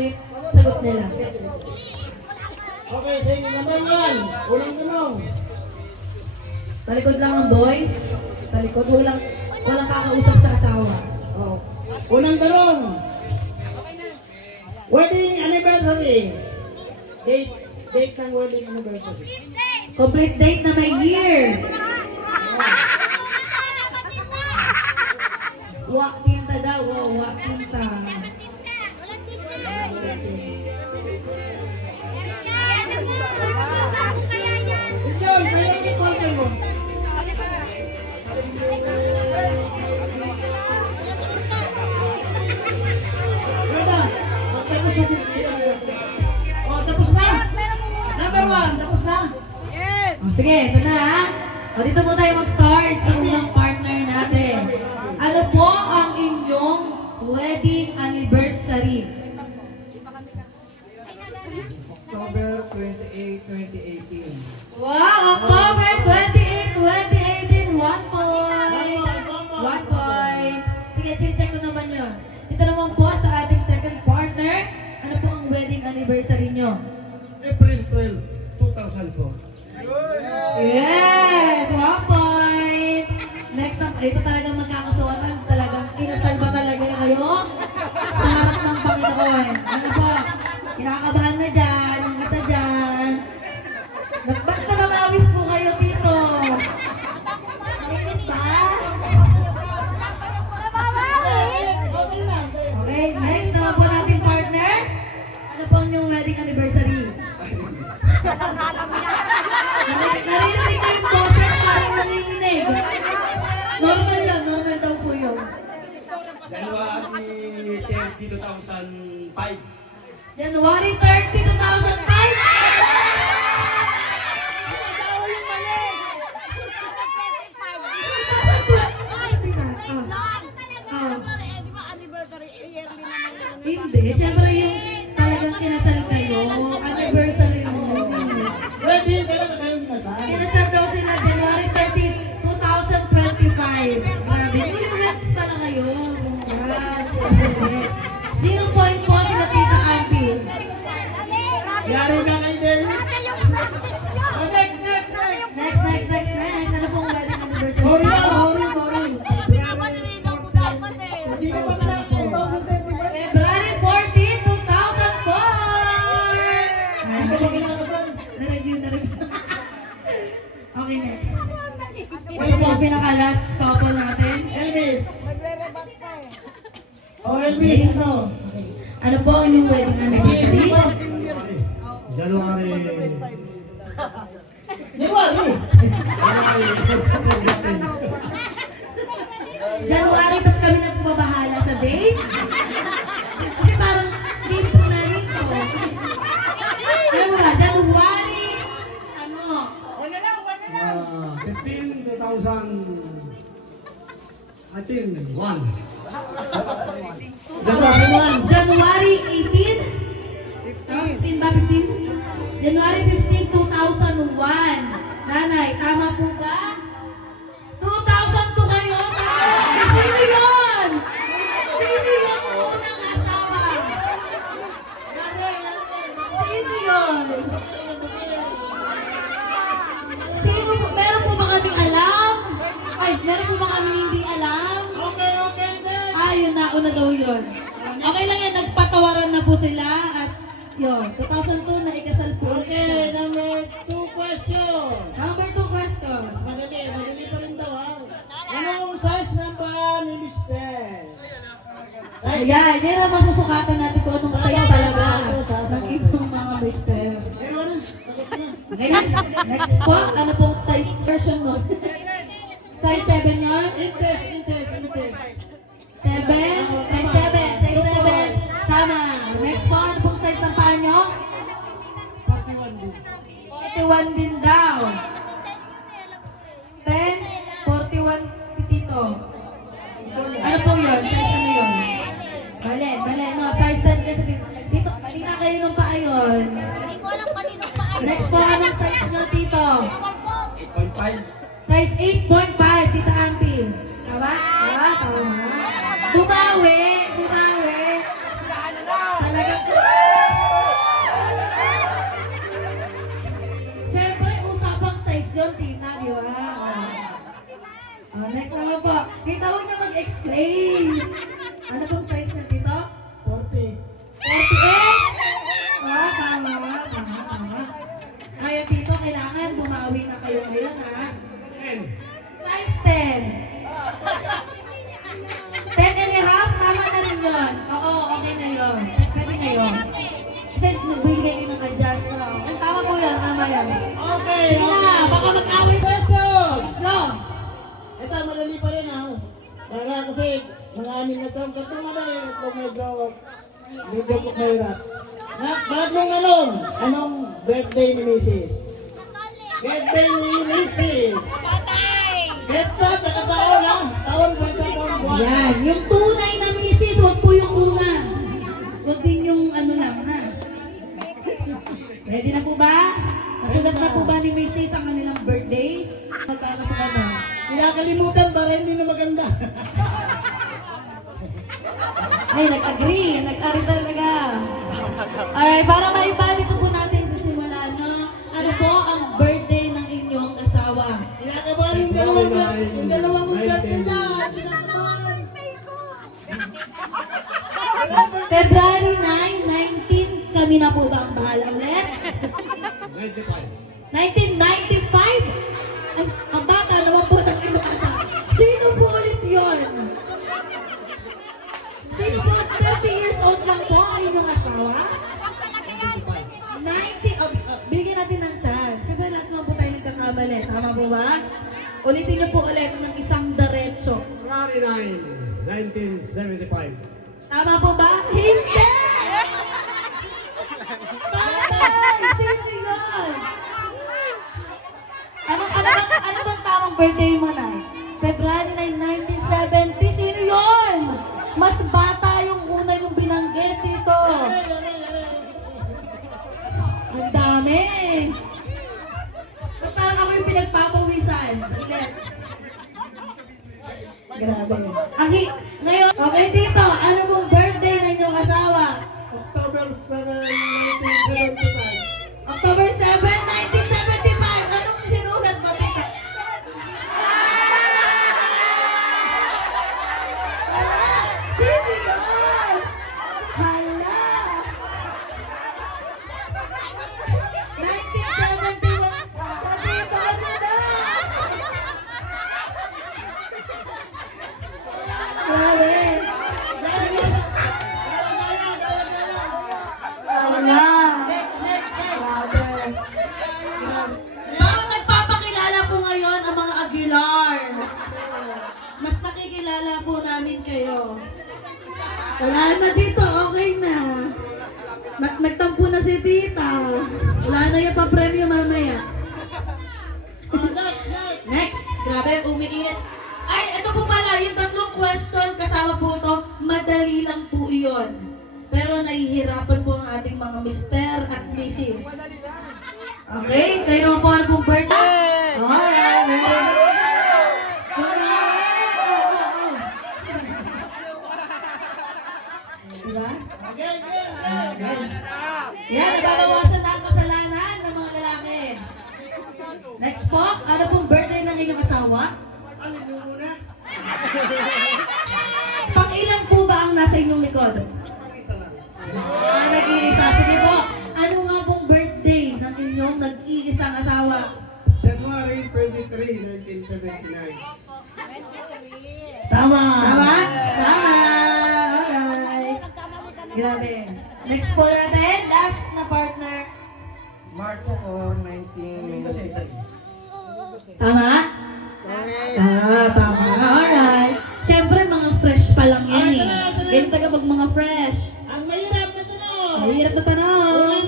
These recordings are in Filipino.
ulit sagot nila. Okay, sige naman yan. Unang tanong. Talikod lang ang boys. Talikod. Walang kakausap sa asawa. Oh. Unang tanong. Wedding anniversary. Date ng wedding anniversary. Complete date na may year. Wak tinta daw. Oh, wak tinta. Yun, mayroon yung partner mo. Ganda. Tapos na oh, tapos na. Number 1, tapos na. Oh, sige, ito na ha. O, dito po tayo mag-start sa unang partner natin. Ano po ang inyong wedding anniversary? October 28, 2018. Wow! October 28, 2018, 1 point! 1 point! Sige, check ko naman yun. Ito naman po sa ating second partner. Ano po ang wedding anniversary nyo? April 12, 2004. Yes! 1 point! Next up, ito talagang magkakasuwatan. Talagang inasal ba talaga kayo? Sa harap ng Panginoon. Ano po? Kinakabahan na dyan. Ang isa dyan. Basta mamawis po kayo dito. Mainit ba? Okay, next naman po natin partner. Ano po ang inyong wedding anniversary? Narinig ko yung boses, parang narinig. Normal yun, normal daw po yun. January 30, 2005. January 30, 2005! Hindi, syempre yung talagang kinasal kayo, anniversary mo. Ready? Meron na kayong kasal? Kinasal daw sila January 30, 2025. Grabe, newlyweds pala kayo. Congrats. 0 point po sila Tita Auntie. Yari na kayo din. Oh, next. Next. Ano pong wedding anniversary? Sorry. Hindi ka pa na 2017. February 14, 2004! Hindi ka pa kinakasal. Na-review. Okay, next. Ito po ang pinaka-last couple natin. Elvis. Oh, Elvis, ano? Ano po ang inyong wedding anniversary? January. January, tapos kami na pumabahala sa date? Kasi parang date po na rin to. Ano ba? January, ano? 15, 2000. I think 1. January 18? 15 ba? 15? January 15, 2001. Nanay, tama po ba? 2002 kayo? Nanay! Sino yun? Sino yung unang asawa? Sino yun? Sino po? Meron po ba kaming alam? Ay, meron po ba kaming hindi alam? Okay, then. Yun na, una daw yun. Okay lang yan, nagpatawaran na po sila at yun, 2002 na ikasal po ulit Okay, siya. number 2 question. Number 2 question. Madali pa rin daw, ha? Anong size ng paa ni Mr.? Ayan, yan ang masusukatan natin kung anong size talaga ng ibang mga mister. Okay, next po, ano pong size version mo? Size 7 yun? Inches. 7? Size 7. Tama. Next po, ano pong size ng paa nyo? 41 din daw. 10, 41 titito. Ano po yun? Size ano yun? Bale. No, size 10 kasi dito. Tingnan kayo ng paa yun. Next po, anong size nyo, tito? 8.5. Size 8.5, Tita Ampi. Tama? Tama. Bumawi. Talagang huwag niya mag-explain. Ano bang size na dito? 40. 48? Ah, tama. Kaya dito, kailangan bumawi na kayo ngayon, ha? Size 10. 10 and a half, tama na rin yun. Oo, okay na yun. Pwede na yun. Kasi nagbigay kayo ng adjust na. Kung tama po yan, tama yan. Okay. Sige na, baka mag-away pa. Question! Go! Ito, madali pa rin ha. Kaya kasi, mga amin na taon, kato madali. Ito medyo mahirap. Batlong anong birthday ni Mrs.? Birthday ni Mrs. Betsa, tsaka taon ha. Taon po ito, taon buwan. Yan, yung tunay na misis, huwag po yung una. Huwag din yung ano lang, ha? Ready na po ba? Nasulat na po ba ni Mrs. ang kanilang birthday? Magkakasuka na. Kinakalimutan para hindi na maganda. Ay, nag-agree. Nag-agree talaga. Alright, para maibali ito po natin sa simula, no? Ano po ang birthday ng inyong asawa? Kinakabahan yung dalawang birthday na. Kinakabahan. February 9, 19, kami na po ba ang bahala ulit? 1995? Ay, ang bata naman po ng inyong asawa. Sino po ulit yun? Sino po? 30 years old lang po ang inyong asawa? 90, bigyan natin ng chance. Siyempre lahat naman po tayo nagkakamali. Tama po ba? Ulitin niyo po ulit ng isang diretso. February 9, 1975. Tama po ba? Hindi! Patay! Sino yun? Ano bang tamang birthday mo, Nay? February 9, 1970. Sino yun? Mas bata yung una yung binanggit dito. Ang dami. Ba't parang ako yung pinagpapawisan? Ulit. Grabe. Ngayon, okay dito. Ano pong birthday ng inyong asawa? October 7, 1975. October 7, 1975. Anong sinulat mo dito? Sino yun? Hala! 1971. Dito, ano na? Grabe. Wala. Parang nagpapakilala po ngayon ang mga Aguilar. Mas nakikilala po namin kayo. Wala na dito, okay na. Nagtampo na si tita. Wala na yung pa-premyo mamaya. Next, grabe, umiinit. Ay, ito po pala, yung tatlong question kasama po ito, madali lang po iyon. Pero nahihirapan po ang ating mga mister at missis. Okay, kayo naman po ano pong birthday? Alright, diba? Yan, nababawasan na ang kasalanan ng mga lalaki. Next po, ano pong birthday ng inyong asawa? Pang-ilan po ba ang nasa inyong likod? Nag-iisa. Sige po, ano nga pong birthday ng inyong nag-iisang asawa? February 23, 1979. Tama. Tama? Tama! Alright. Grabe. Next po natin, last na partner. March 4, 1993. Tama? Tama. Alright. Siyempre, mga fresh pa lang yan eh. Ganyan taga pag mga fresh. Ang mahirap na tanong. Mahirap na tanong.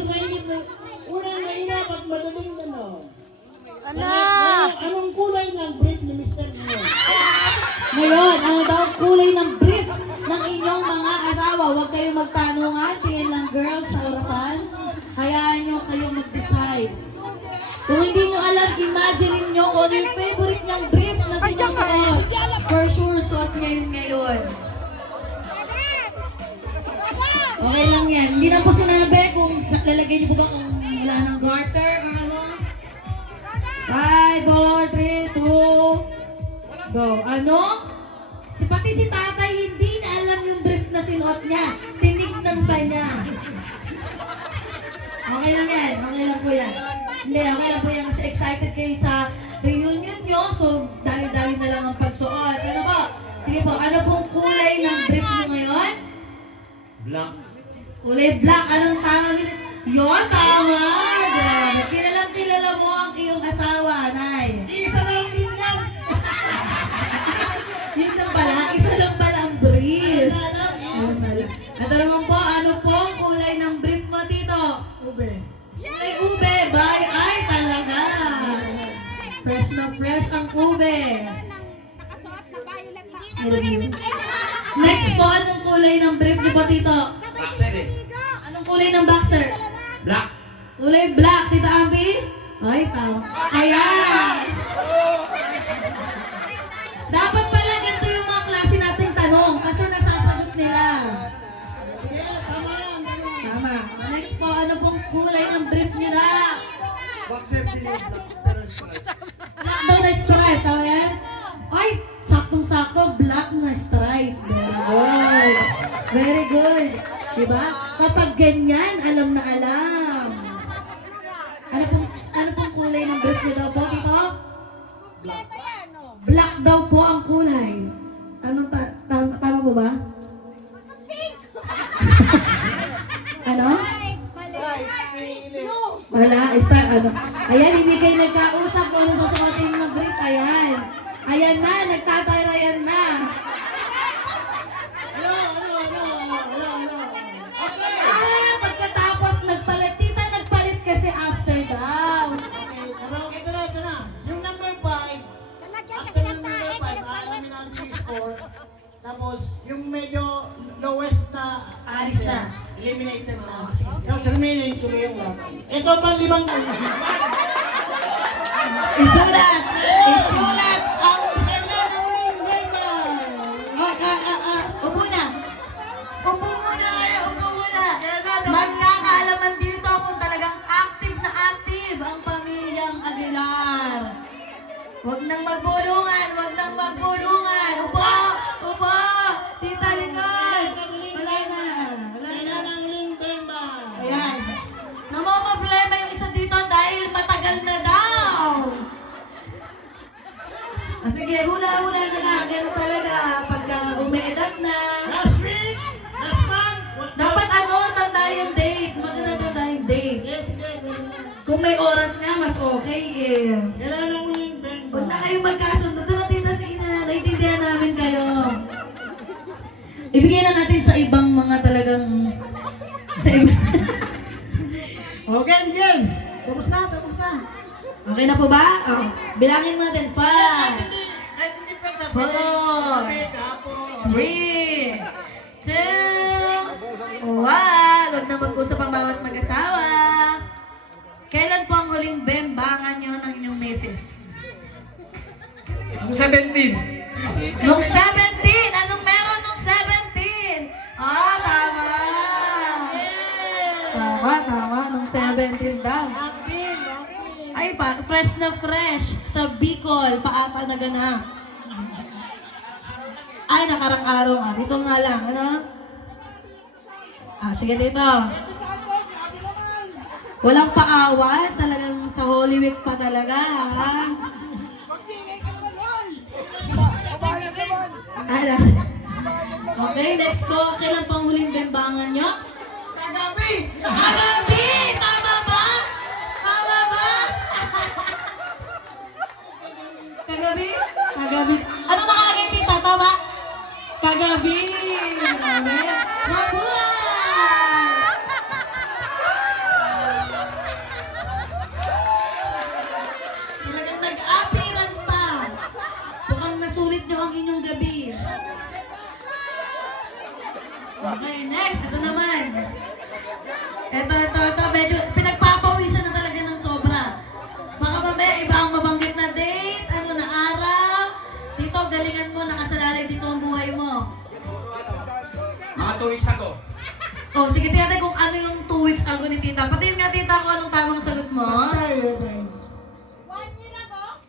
Unang mahirap at madaling tanong. Anong kulay ng brief ni Mr. Nino? Ngayon, ano daw kulay ng brief ng inyong mga asawa? Huwag kayong magtanungan. Tingin lang girls sa harapan. Hayaan nyo kayo mag-decide. Kung hindi nyo alam, imagine nyo kung ano yung favorite niyang brief na sinusuot. For sure, suot niya yun ngayon. Okay lang yan. Hindi na po sinabi kung lalagay niyo po ba kung wala ng garter or ano. 5, 4, 3, 2, go. Ano? niya. Tinignan pa niya. Okay lang yan. Okay lang po yan. Hindi, okay lang po yan kasi excited kayo sa reunion nyo. So, dali-dali na lang ang pagsuot. Ano po? Sige po, ano pong kulay ng brief nyo ngayon? Black. Kulay black. Anong tama nila? Yun, tama! Grabe. Kilalang kilala mo ang iyong asawa, Nay. Isa lang din yan. Yun lang pala. Isa lang pala ang brief. Ayun pala. At naman po, ano po ang kulay ng brief mo, Tito? Ube. Kulay ube. Bye. Ay, talaga. Fresh na fresh ang ube. Next po, anong kulay ng brief niyo po, Tito? Boxer eh. Anong kulay ng boxer? Black. Kulay black, Tita Ambi? Ay, tama. Ayan! Dapat pala ganito yung mga klase nating tanong kasi nasasagot nila. Tama. Next po, ano pong kulay ng brief nila? Boxer din yung black. Pero stripe. Black daw na stripe, tama yan? Ay, saktong-sakto, black na stripe. Very good. Very good. Diba? Kapag ganyan, alam na alam. Ano pong kulay ng brief niyo daw po, Tito? Black daw po ang kulay. Anong tama po ba? Ano? Wala, ano? Ayan, hindi kayo nagkausap kung ano susukatin ng brief. Ayan. Ayan na, nagtatayrayan na. Pagkatapos nagpalit. Tita, nagpalit kasi after daw. Okay, ito na. Yung number 5, after yung number 5, aalamin natin yung score. Tapos, yung medyo lowest na Alis na. eliminated na. Yung remaining, tuloy yung laban. Ito pang 5 Isulat! Isulat ang... Upo na. Upo muna kayo, upo muna. Magkakaalaman dito kung talagang active na active ang pamilyang Aguilar. Huwag nang magbulungan, huwag nang magbulungan. Upo! Upo! Tita likod! Wala na. Wala na. Ayan. Namumblema yung isa dito dahil matagal na daw. Sige, hula-hula na lang. Ganun talaga. Pagka umeedad na. Last week, last month, Dapat tanda yung date. Maganda tanda yung date. yes. Kung may oras nga, mas okay eh. Kailan ang huling benda? Huwag na kayo magkasundo. Doon na tita, sige na. Naintindihan namin kayo. Ibigay na natin sa ibang mga talagang... Sa ibang... Okay, game. Tapos na. Okay na po ba? Oh. Bilangin mo natin. 5, 4, 3, 2, 1. Huwag na mag-usap ang bawat mag-asawa. Kailan po ang huling bembangan nyo ng inyong misis? 17. Nung 17! Anong meron nung 17? Ah, tama! Tama. Nung 17 daw. Ay, fresh na fresh. Sa Bicol, paata na ganap. Ay, nakarang araw nga. Dito nga lang, ano? Sige dito. Walang paawat. Talagang sa Holy Week pa talaga, ha? Okay, next po. Kailan po ang huling bembangan nyo? Kagabi! Kagabi! Tama ba? Tama ba? Kagabi? Kagabi. Ano nakalagay tita? Tama? Kagabi! Kagabi! Mabuhay! Talagang nag-apiran pa. Mukhang nasulit nyo ang inyong gabi. Okay, next. Ito naman. Ito. Medyo pinagpapawisan na talaga ng sobra. Baka mamaya iba ang mabanggit na date, ano na araw. Dito, galingan mo, nakasalalay dito ang buhay mo. Mga 2 weeks ago. Oh, sige, tingnan kung ano yung 2 weeks ago ni tita. Patingin nga tita kung anong tamang sagot mo. 1 year ago?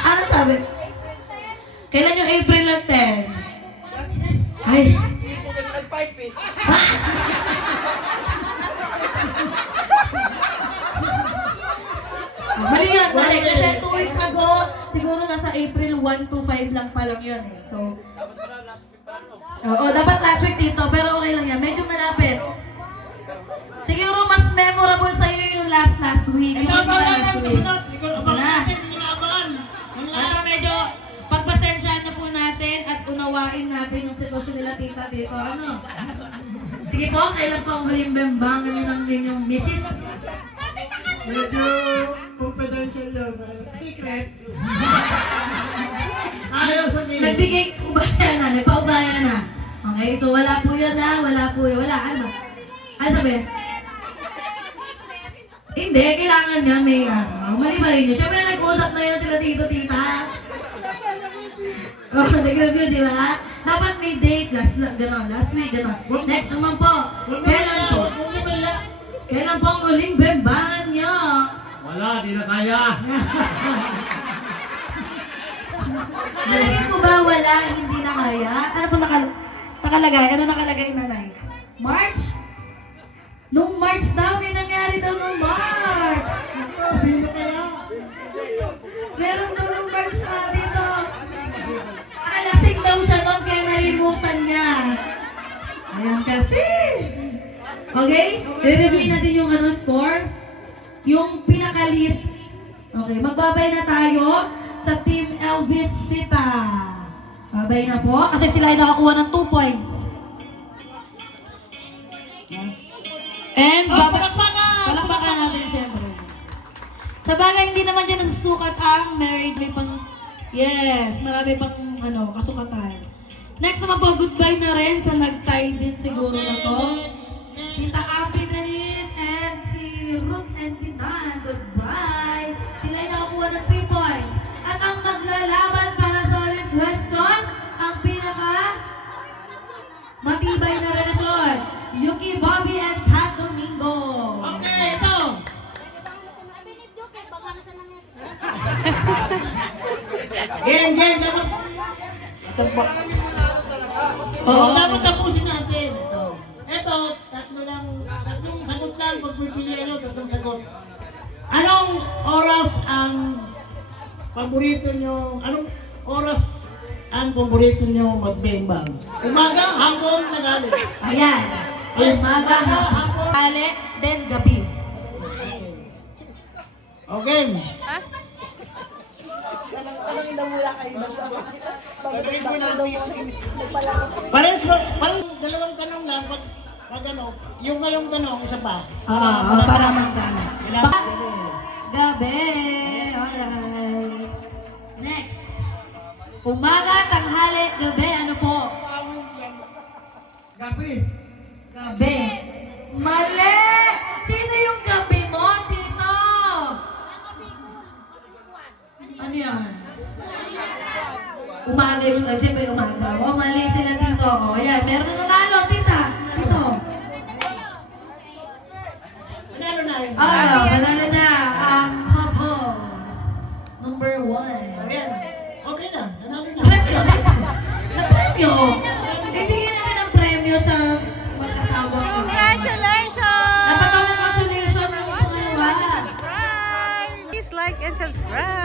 Ano sabi? Kailan yung April 10? Ay. 5 feet. Mali yan, mali. Kasi 2 weeks ago, siguro nasa April 1 to 5 lang pa lang yun eh. So, oo, dapat last week dito, pero okay lang yan. Medyo malapit. Siguro mas memorable sa'yo yung last week. Yung Ikaw hindi pa last week. Ikaw Ito na. natin, inaabangan. Ito medyo pagpasensyahan na po natin at unawain natin yung sitwasyon nila tita dito. Ano? Sige po, kailan po ang huling bembang ng inyong misis? Medyo confidential lang. Secret. Ayaw sabihin. Nagbigay ubayan na, nagpaubayan na. Okay, so wala po yan na, wala po yan, wala. Ano? Ano sabi? Hindi, kailangan nga may mali-mali nyo. Siyempre nag-usap na yan sila dito, tita. Oh, nag-review, di ba? Dapat may date, last week, gano'n. Next naman po, kailan po ang huling bembangan nyo? Wala, di na kaya. Nalagay mo ba wala, hindi na kaya? Ano po nakalagay? Ano nakalagay, nanay? March? Nung March daw, may nangyari daw nung March. Sino kaya? Meron daw nung March na dito. Nakalasing daw siya noon, kaya nalimutan niya. Ayan kasi. Okay? I-review natin yung score. Yung pinaka-list. Okay, magbabay na tayo sa Team Elvis Sita. Babay na po. Kasi sila ay nakakuha ng 2 points. And palakpakan natin siyempre. Sa bagay, hindi naman dyan nasusukat ang married. May pang, yes, marami pang kasukatan. Next naman po, goodbye na rin sa nag-tie din siguro na to. Tita Api Denise and si Ruth and Titan, goodbye. Sila ay nakakuha ng 3 points. At ang maglalaban para sa ulit question, ang pinaka matibay na relasyon, Yuki, Bobby, and Kat Domingo. Okay, ito. Game. Oo, Dapat tapusin natin. Ito, tatlong sagot lang. Pagpipili tatlong sagot. Anong oras ang paborito nyo, anong oras ang paborito nyo mag-bang-bang? Umaga, hanggang nagali. Ayan. Umaga, hali, then gabi. Okay. Pares dalawang tanong lang pag yung ngayong tanong isa pa. Para magkano. Gabi. Alright. Next. Umaga, tanghali, gabi. Ano po? Gabi. Gabi. Mali! Sino yung gabi mo, Tito? Ano yan? Umaga yung, siyempre umaga. Mali sila dito. Ayan, meron na nanalo, tita. Dito. Panalo na yun. Panalo na ang couple. Number 1. Ayan. Okay na. Nanalo na. Premyo. Na premyo. Bibigyan natin ng premyo sa magkasama. Congratulations! Dapat ang congratulations ng pangalawa. Please like and subscribe.